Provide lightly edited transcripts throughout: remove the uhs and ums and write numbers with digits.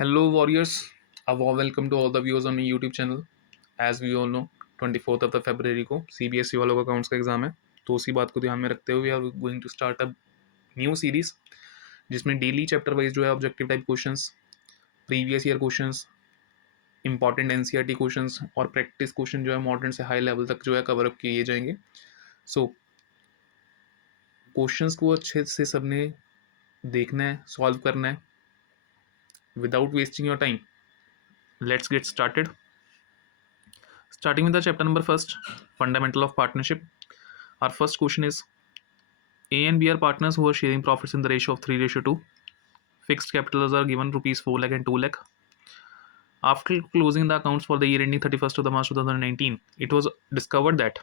Hello, warriors. A warm welcome to all the viewers on my YouTube channel. As we all know, 24th of the February को CBSE वालों का accounts का exam है, तो उसी बात को ध्यान में रखते हुए are going to start a new series जिसमें डेली चैप्टर वाइज जो है objective type questions, previous year questions, important NCERT questions और प्रैक्टिस क्वेश्चन जो है मॉडर्न से हाई लेवल तक जो है कवर अप किए जाएंगे. सो क्वेश्चंस को अच्छे से सबने देखना है, सॉल्व करना है. Without wasting your time, let's get started. Starting with the chapter number first, fundamental of partnership. Our first question is: A and B are partners who are sharing profits in the ratio of 3:2. Fixed capitals are given rupees 4 lakh and 2 lakh. After closing the accounts for the year ending 31st of the March 2019, it was discovered that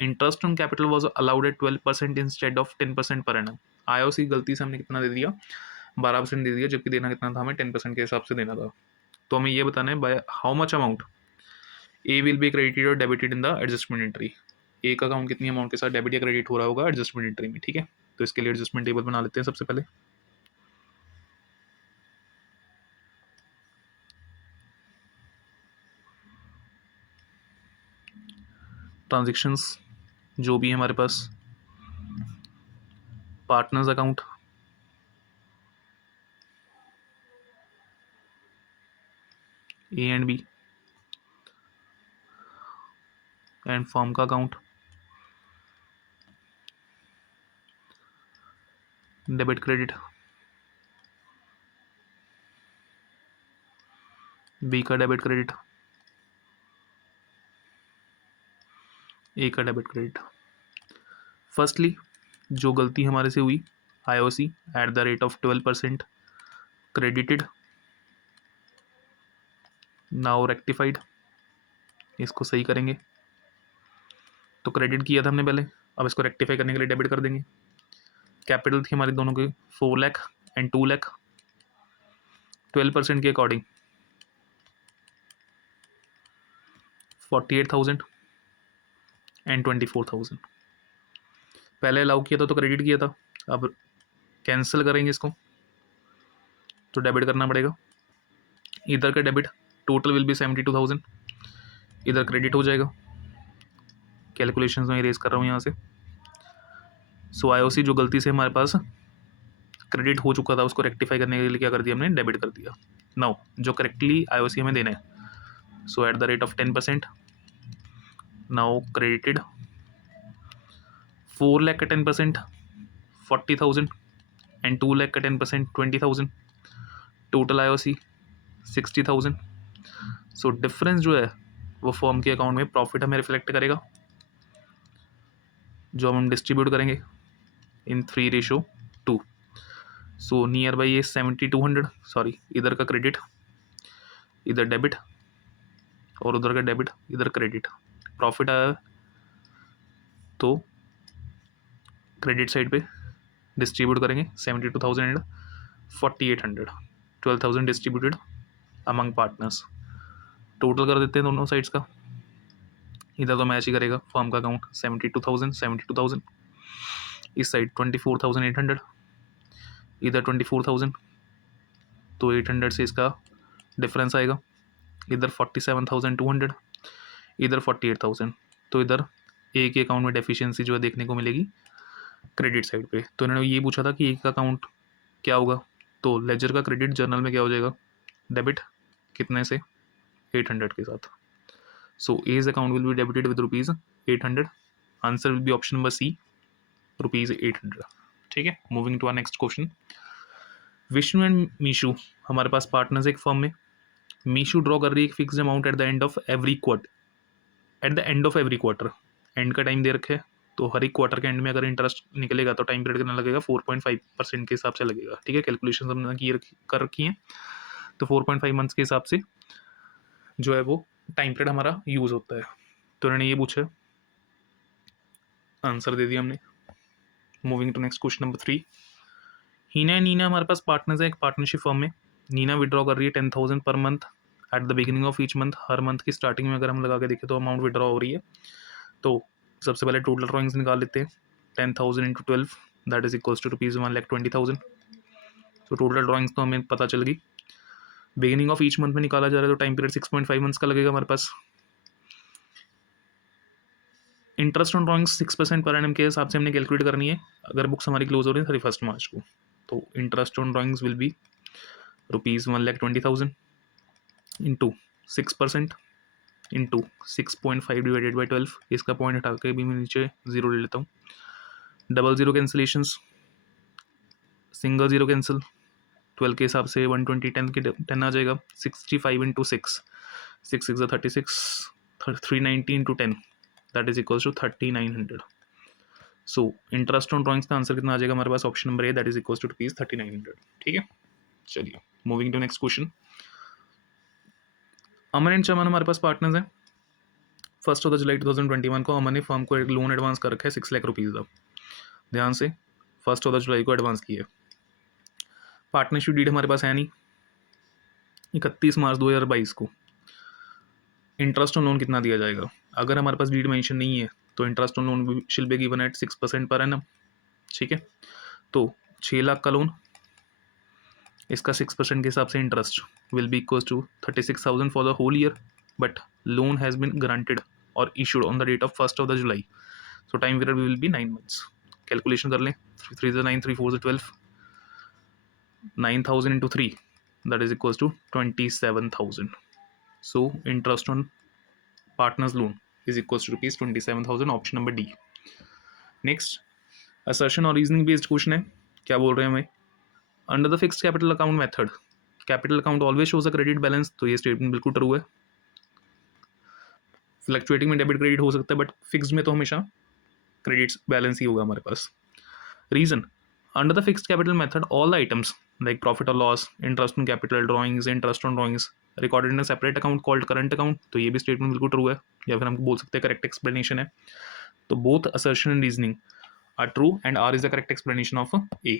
interest on capital was allowed at 12% instead of 10% per annum. IOC गलती से हमने कितना दे दिया, 12% दे दिया, जबकि देना कितना था, हमें 10% के हिसाब से देना था. तो हमें ये बताना है by how much amount A will be credited और debited in the adjustment entry. A का अकाउंट कितनी अमाउंट के साथ डेबिट या क्रेडिट हो रहा होगा एडजस्टमेंट एंट्री में. ठीक है, तो इसके लिए एडजस्टमेंट टेबल बना लेते हैं. सबसे पहले ट्रांजेक्शन्स जो भी है हमारे पास, partners account, A and B, and firm का अकाउंट, डेबिट क्रेडिट, बी का डेबिट क्रेडिट, ए का डेबिट क्रेडिट. फर्स्टली जो गलती हमारे से हुई, IOC at the rate of 12% credited, now rectified. इसको सही करेंगे. तो क्रेडिट किया था हमने पहले, अब इसको रेक्टिफाई करने के लिए डेबिट कर देंगे. कैपिटल थी हमारी दोनों की 4 लाख एंड 2 लाख. 12% के अकॉर्डिंग 48,000 एंड 24,000. पहले अलाउ किया था तो क्रेडिट किया था, अब कैंसिल करेंगे इसको तो डेबिट करना पड़ेगा. इधर का डेबिट टोटल विल बी 72,000, इधर क्रेडिट हो जाएगा. कैलकुलेशंस में इरेज कर रहा हूँ यहाँ से. सो आईओसी जो गलती से हमारे पास क्रेडिट हो चुका था उसको रेक्टिफाई करने के लिए क्या कर दिया हमने, डेबिट कर दिया. नाउ जो करेक्टली आईओसी हमें देना है, so at the rate of 10%, now credited 4 lakh का 10% 40,000 एंड 2 लाख का 10% 20,000. Total IOC 60,000. सो डिफरेंस जो है वो फर्म के अकाउंट में प्रॉफिट हमें रिफ्लेक्ट करेगा, जो हम डिस्ट्रीब्यूट करेंगे इन 3:2. सो नियर बाई ये 7,200, सॉरी इधर का क्रेडिट इधर डेबिट और उधर का डेबिट इधर क्रेडिट. प्रॉफिट आया तो क्रेडिट साइड पे डिस्ट्रीब्यूट करेंगे 72,000 and 4,800. 12,000 distributed among partners. Total कर देते हैं दोनों साइड्स का. इधर तो मैच ही करेगा, फर्म का अकाउंट 72,000, इस साइड 24,800, इधर 24,000, तो 800 से इसका डिफरेंस आएगा. इधर 47,200, इधर 48,000. तो इधर ए के अकाउंट में डेफिशिएंसी जो है देखने को मिलेगी क्रेडिट साइड पे. तो इन्होंने ये पूछा था कि ए का अकाउंट क्या होगा, तो लेजर का क्रेडिट जर्नल में क्या हो जाएगा, डेबिट कितने से 800 के साथ. So A's account will be debited with rupees 800. Answer will be option number C, rupees 800. ठीक है, moving to our next question. Vishnu and Meeshu हमारे पास पार्टनर्स एक फर्म में. मीशू ड्रॉ कर रही है एक fix amount at the end of every quarter. And का टाइम दे रखे है, तो हर एक क्वार्टर के एंड में अगर इंटरेस्ट निकलेगा तो टाइम पीरियड कितना लगेगा, 4.5% के हिसाब से लगेगा. ठीक है, कैलकुलेशन हमने कर रखी हैं. तो 4.5 मंथ्स के हिसाब से जो है वो टाइम पीरियड हमारा यूज़ होता है. तो उन्होंने ये पूछा, आंसर दे दिया हमने. Moving to next question number 3. Heena and Neena हमारे पास पार्टनर्स है एक पार्टनरशिप फर्म में. नीना विड्रॉ कर रही है 10,000 per month eight the beginning of each month. Her month की स्टार्टिंग में अगर हम लगा के देखें तो अमाउंट विड्रॉ हो रही है. तो सबसे पहले टोटल ड्रॉइंग्स निकाल लेते हैं. 10,000 into 12 that is equals to rupees 1,20,000. तो टोटल ड्रॉइंग्स तो हमें पता चल गई. बिगिनिंग ऑफ ईच मंथ में निकाला जा रहा है तो टाइम पीरियड 6.5 मंथ्स का लगेगा हमारे पास। Interest on drawings 6% per annum के हिसाब से हमने कैलकुलेट करनी है अगर बुक्स हमारी क्लोज हो रही है 31 मार्च को। तो interest on drawings will be ₹1,20,000 into 6% into 6.5 divided by 12। इसका पॉइंट हटा के भी मैं नीचे जीरो ले लेता हूँ। Double zero cancellations, single zero cancel, 12 के हिसाब से 120 10 के 10 आ जाएगा। 65 into 6, 6 6 36, 390 into 10 that is equals to 3900। So interest on drawings का आंसर कितना आ जाएगा हमारे पास, option number A, that is equals to ₹3900। ठीक है, चलिए moving to next question. Aman and Chaman हमारे पास पार्टनर्स हैं। 1 जुलाई 2021 को अमन ने फर्म को एक लोन एडवांस कर रखा है 6 लाख रुपीज़ का। ध्यान से 1 जुलाई को एडवांस किया है। पार्टनरशिप डीड हमारे पास है नहीं। 31 मार्च 2022 को इंटरेस्ट ऑन लोन कितना दिया जाएगा। अगर हमारे पास डीड मेंशन नहीं है तो इंटरेस्ट ऑन लोन शिल be given at 6% per annum. ठीक है, तो 6 लाख का लोन, इसका 6% के हिसाब से interest will be equal to 36,000 for the whole year, but loan has been granted और issued on the date of 1 July. So time period will be 9 months. Calculation कर लें, 3 से 9, 3 4 से 12, 9,000 into 3 that is equal to 27,000। So interest on partners loan is equals to ₹27,000, option number D. Next assertion और reasoning based question है। क्या बोल रहे हैं हमें, under the fixed capital account method capital account always shows a credit balance. तो ये statement बिल्कुल ट्रू है। फ्लक्चुएटिंग में डेबिट क्रेडिट हो सकता है बट फिक्स्ड में तो हमेशा क्रेडिट बैलेंस ही होगा हमारे पास। Reason, under the fixed capital method all the items like profit और loss, interest on capital, drawings, interest on drawings recorded in a separate account called current account. तो ये भी स्टेटमेंट बिल्कुल ट्रू है, या फिर हम बोल सकते हैं करेक्ट एक्सप्लेनेशन है। तो both assertion and reasoning are true and R is the correct explanation of A.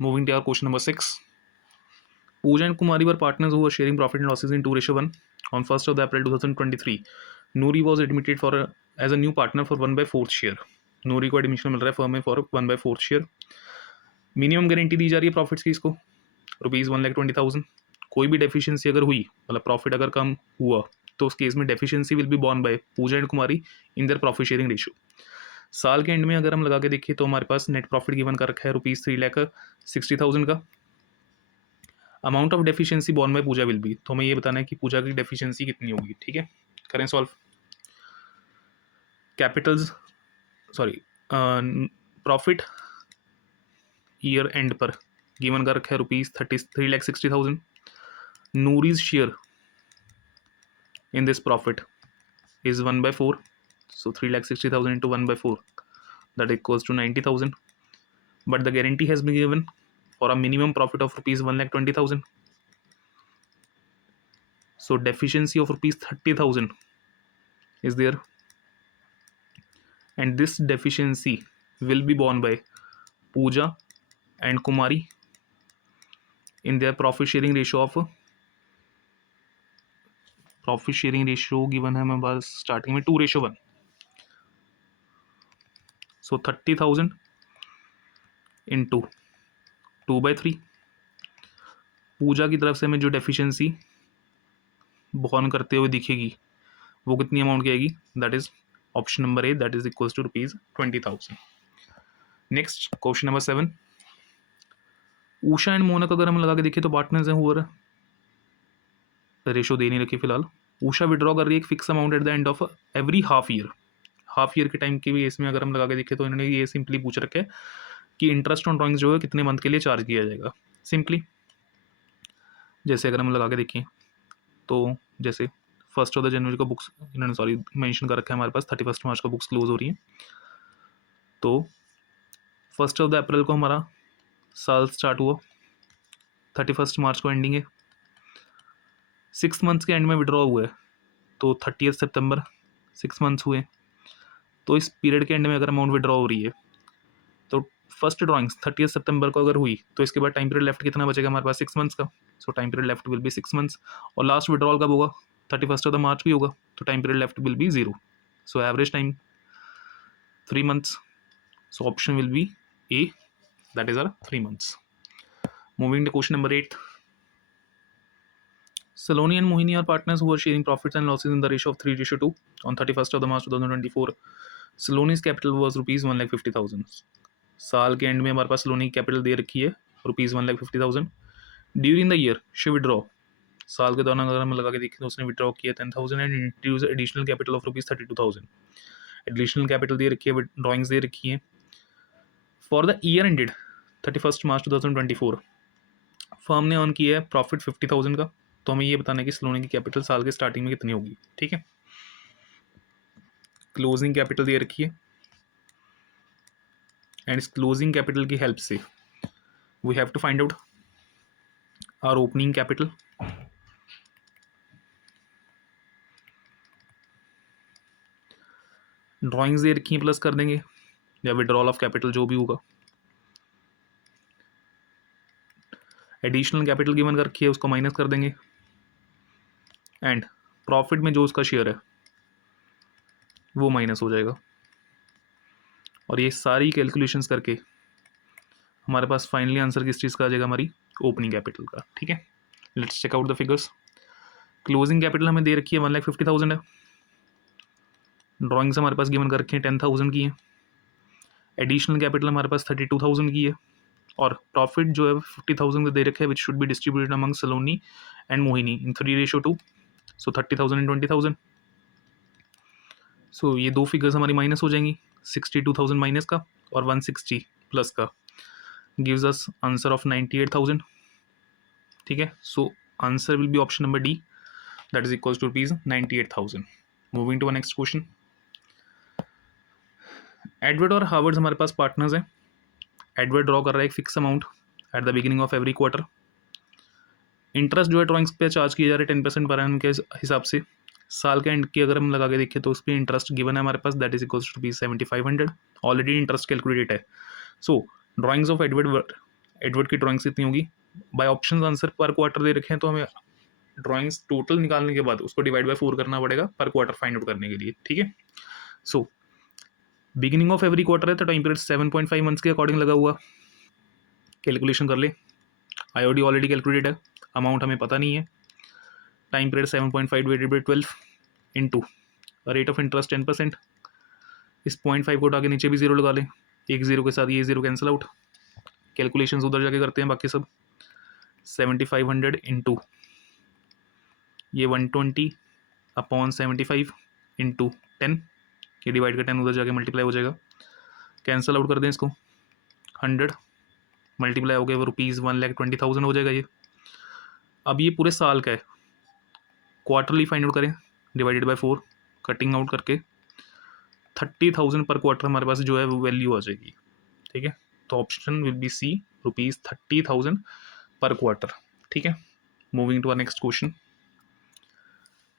Moving to our question number 6. Pooja and Kumari were partners who were sharing profit and losses in 2:1. On 1st of April 2023, Noori was admitted as a new partner for 1/4 share. Noori को admission मिल रहा है firm में for 1/4 share. Minimum guarantee दी जा रही है profits की इसको ₹1,20,000। कोई भी डेफिशिएंसी अगर हुई, मतलब प्रॉफिट अगर कम हुआ, तो उस केस में deficiency will be borne by Pooja and Kumari in their profit sharing ratio. साल के एंड में अगर हम लगा के देखिए तो हमारे पास नेट प्रॉफिट गिवन कर रखा है ₹3,60,000 का। Amount of deficiency borne by Pooja will be, तो हमें ये बताना है कि पूजा की डेफिशिएंसी कितनी होगी। ठीक है, करें solve. Capitals sorry profit year and पर गिवन कर रखा है ₹3,60,000। नूरीज share in this profit is 1/4, so 3,60,000 into 1/4 that equals to 90,000, but the guarantee has been given for a minimum profit of ₹1,20,000. So deficiency of ₹30,000 is there, and this deficiency will be borne by Pooja and Kumari in their profit sharing ratio of profit sharing ratio given है हमें बस starting में 2:1। सो 30,000 into 2/3। पूजा की तरफ से हमें जो deficiency born करते हुए दिखेगी वो कितनी अमाउंट की आएगी, that is option number A, that is equals to ₹20,000। Next question number 7। Usha and Monak अगर हम लगा के देखें तो पार्टनर्स हैं, हुआ रेशो दे नहीं रखी फिलहाल। उषा विड्रॉ कर रही है एक fix amount at the end of every half year के टाइम की भी इसमें अगर हम लगा के देखें तो इन्होंने ये सिंपली पूछ रखा है कि इंटरेस्ट ऑन ड्रॉइंग्स जो है कितने मंथ के लिए चार्ज किया जाएगा। सिंपली जैसे अगर हम लगा के देखें तो जैसे 1 जनवरी को बुक्स इन्होंने सॉरी मेंशन कर रखा है हमारे पास 31 मार्च को बुक्स क्लोज हो रही हैं, तो 1 अप्रैल को हमारा साल स्टार्ट हुआ, 31 मार्च को एंडिंग है। 6 मंथ्स के एंड में विड्रॉ हुआ है तो 30 सितंबर 6 मंथ्स हुए। तो इस पीरियड के एंड में अगर अमाउंट विड्रॉ हो रही है तो फर्स्ट ड्रॉइंग्स 30 सितंबर को अगर हुई तो इसके बाद टाइम पीरियड लेफ्ट कितना बचेगा हमारे पास 6 मंथ्स का। So time period left will be 6 months, और लास्ट विड्रॉल कब होगा 31 मार्च भी होगा, तो time period left will be 0। So average time 3 months. So option will be A, that is are 3 months. Moving to question number 8। Saloni and Mohini are partners who are sharing profits and losses in the ratio of 3:2. On 31st of the March 2024, Saloni's capital was rupees 1,50,000. साल के and में हमारे पास सलोनी की capital दे रखी है rupees 1,50,000. During the year she withdraw, साल के दौरान अगर हम लगा के देखें तो उसने विड्रॉ किया 10,000 and introduce additional capital of rupees 32,000. Additional capital दे रखी है, ड्राइंग्स दे रखी हैं. For the year ended 31st March 2024, firm ने अर्न किया है प्रॉफिट 50,000 का. तो हमें ये बताना है कि सलोनी की कैपिटल साल के स्टार्टिंग में कितनी होगी. ठीक है, क्लोजिंग कैपिटल दे रखी है एंड इस क्लोजिंग कैपिटल की हेल्प से we have to find out our opening capital. Drawings दे रखी हैं, प्लस कर देंगे या विड्रॉल ऑफ कैपिटल जो भी होगा. एडिशनल कैपिटल गिवन कर रखी है, उसको माइनस कर देंगे एंड प्रॉफिट में जो उसका शेयर है वो माइनस हो जाएगा. और ये सारी कैलकुलेशंस करके हमारे पास फाइनली आंसर किस चीज़ का आ जाएगा, हमारी ओपनिंग कैपिटल का. ठीक है, let's check out the figures. Closing capital हमें दे रखी है 1,50,000 है. ड्राइंग्स हमारे पास गिवन कर रखी हैं 10,000 की है. एडिशनल कैपिटल हमारे पास 32,000 की है. और प्रॉफिट जो है 50,000 का दे रखा है which should be distributed among Saloni and Mohini in 3:2. So 30,000 and 20,000. सो ये दो फिगर्स हमारी माइनस हो जाएंगी, 62,000 माइनस का और 160 प्लस का गिव्स अस आंसर ऑफ 98,000. ठीक है, so answer will be option number D, that is equals to rupees 98,000. Moving to next question. Edward और हार्वर्ड हमारे पास पार्टनर्स हैं. एडवर्ड ड्रॉ कर रहा है एक fix amount at the beginning of every quarter. Interest जो है ड्रॉइंग्स पे चार्ज किया जा रहा है 10% पर एनम के हिसाब से. साल के एंड की अगर हम लगा के देखें तो उस पर इंटरेस्ट गिवन है हमारे पास, that is equals to rupees 7,500. Already interest calculated है. सो ड्राइंग्स ऑफ एडवर्ड की ड्राइंग्स इतनी होगी. बाय ऑप्शन आंसर पर क्वार्टर दे रखे हैं, तो हमें ड्राइंग्स टोटल निकालने के बाद उसको डिवाइड बाय 4 करना पड़ेगा पर क्वार्टर फाइंड आउट करने के लिए. ठीक है, so beginning of every quarter है तो टाइम पीरियड 7.5 मंथ्स के अकॉर्डिंग लगा हुआ. कैलकुलेशन कर ले, आईओडी ऑलरेडी कैलकुलेटेड है, अमाउंट हमें पता नहीं है. Time period 7.5 divided by 12 into rate of interest 10%. इस 0.5 को उठा के नीचे भी जीरो लगा लें, एक जीरो के साथ ये जीरो कैंसिल आउट. कैलकुलेशंस उधर जाके करते हैं बाकी सब. 7,500 इंटू ये 120 अपॉन 75 इंटू 10, ये डिवाइड का 10 उधर जाके मल्टीप्लाई हो जाएगा. कैंसिल आउट कर दें इसको, 100 मल्टीप्लाई हो गया वो रुपीज़ 1,20,000 हो जाएगा ये. अब ये पूरे साल का है, क्वार्टरली फाइंड आउट करें डिवाइडेड बाय 4, कटिंग आउट करके 30,000 पर क्वार्टर हमारे पास जो है वो वैल्यू आ जाएगी. ठीक है, तो option will be C, rupees 30,000 per quarter. ठीक है, moving to our next question.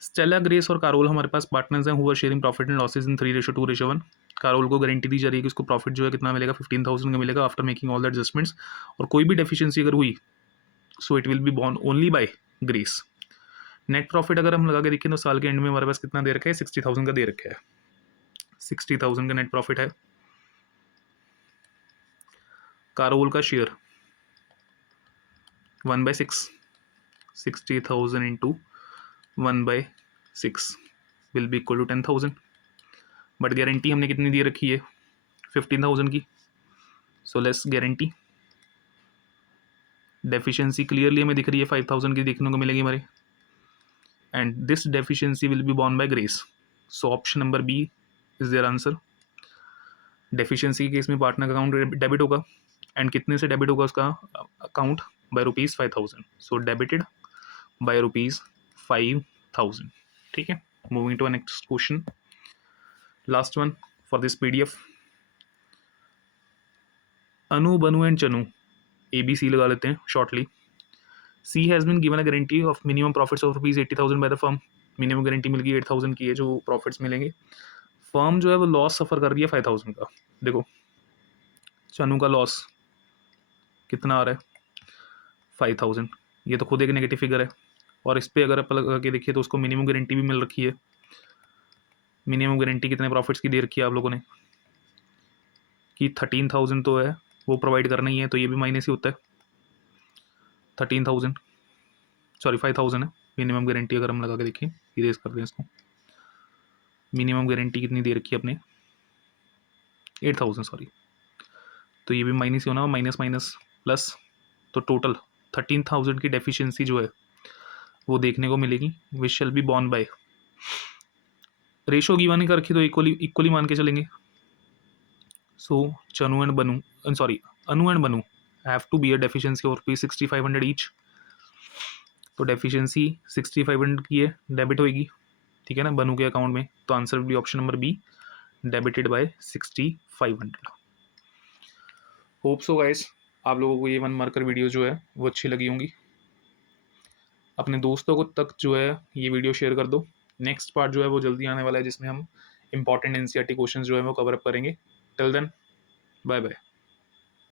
Stella, Grace और कारोल हमारे पास पार्टनर्स हैं who are sharing profit and losses in 3:2:1. Carol को गारंटी दी जा रही है कि उसको प्रॉफिट जो है कितना मिलेगा, 15,000 का मिलेगा after making all the adjustments. और कोई भी डेफिशिएंसी अगर हुई so it will be born only by grace. Net profit अगर हम लगा के देखें तो साल के एंड में हमारे पास कितना दे रखा है, 60,000 का दे रखा है. 60,000 का नेट प्रॉफिट है. कारोल का share 1/6, 60,000 into 1/6 will be equal to 10,000. But guarantee हमने कितनी दी रखी है, 15,000 की. So less guarantee. Deficiency clearly हमें दिख रही है 5,000 की देखने को मिलेगी हमारे. And this deficiency will be borne by Grace. So option number B is their answer. Deficiency के केस में पार्टनर का अकाउंट डेबिट होगा एंड कितने से डेबिट होगा उसका account, by rupees 5,000. So debited by rupees 5,000. ठीक है, moving to next question, last one for this PDF. Anu, Banu and Chanu, ABC लगा लेते हैं shortly. C has been given a guarantee of minimum profits of rupees 80,000 by the firm. Minimum guarantee मिल गई 8,000 की है जो प्रॉफिट्स मिलेंगे. फर्म जो है वो लॉस सफ़र कर रही है 5,000 का. देखो चनु का लॉस कितना आ रहा है, 5,000. ये तो खुद एक नेगेटिव फिगर है. और इस पर अगर आप लगा के देखिए तो उसको मिनिमम गारंटी भी मिल रखी है. मिनिमम गारंटी कितने प्रॉफिट्स की दे रखी है आप लोगों ने, कि 13,000 तो है वो प्रोवाइड करना ही है, तो ये भी माइनस ही होता है. 13,000 सॉरी 5,000 है, मिनिमम गारंटी अगर हम लगा के देखें, इरेज कर दें इसको, मिनिमम गारंटी कितनी दे रखी है अपने 8000 सॉरी, तो ये भी माइनस ही होना, माइनस माइनस प्लस, तो टोटल 13000 की डेफिशिएंसी जो है वो देखने को मिलेगी, which shall be borne by, ratio given कर रखी तो इक्वली मान के चलेंगे। So Chanu and Banu sorry Anu and Banu have to be a deficiency of ₹6500 each, तो डेफिशिएंसी 6500 की है, डेबिट होएगी, ठीक है ना, बनू के अकाउंट में, तो answer will be option number B, debited by 6500। Hope so guys आप लोगों को ये 1 मार्कर वीडियो जो है वो अच्छी लगी होंगी, अपने दोस्तों को तक जो है ये वीडियो शेयर कर दो। नेक्स्ट पार्ट जो है वो जल्दी आने वाला है, जिसमें हम इंपॉर्टेंट एनसीईआरटी क्वेश्चंस जो है वो कवर अप करेंगे। Till then bye bye.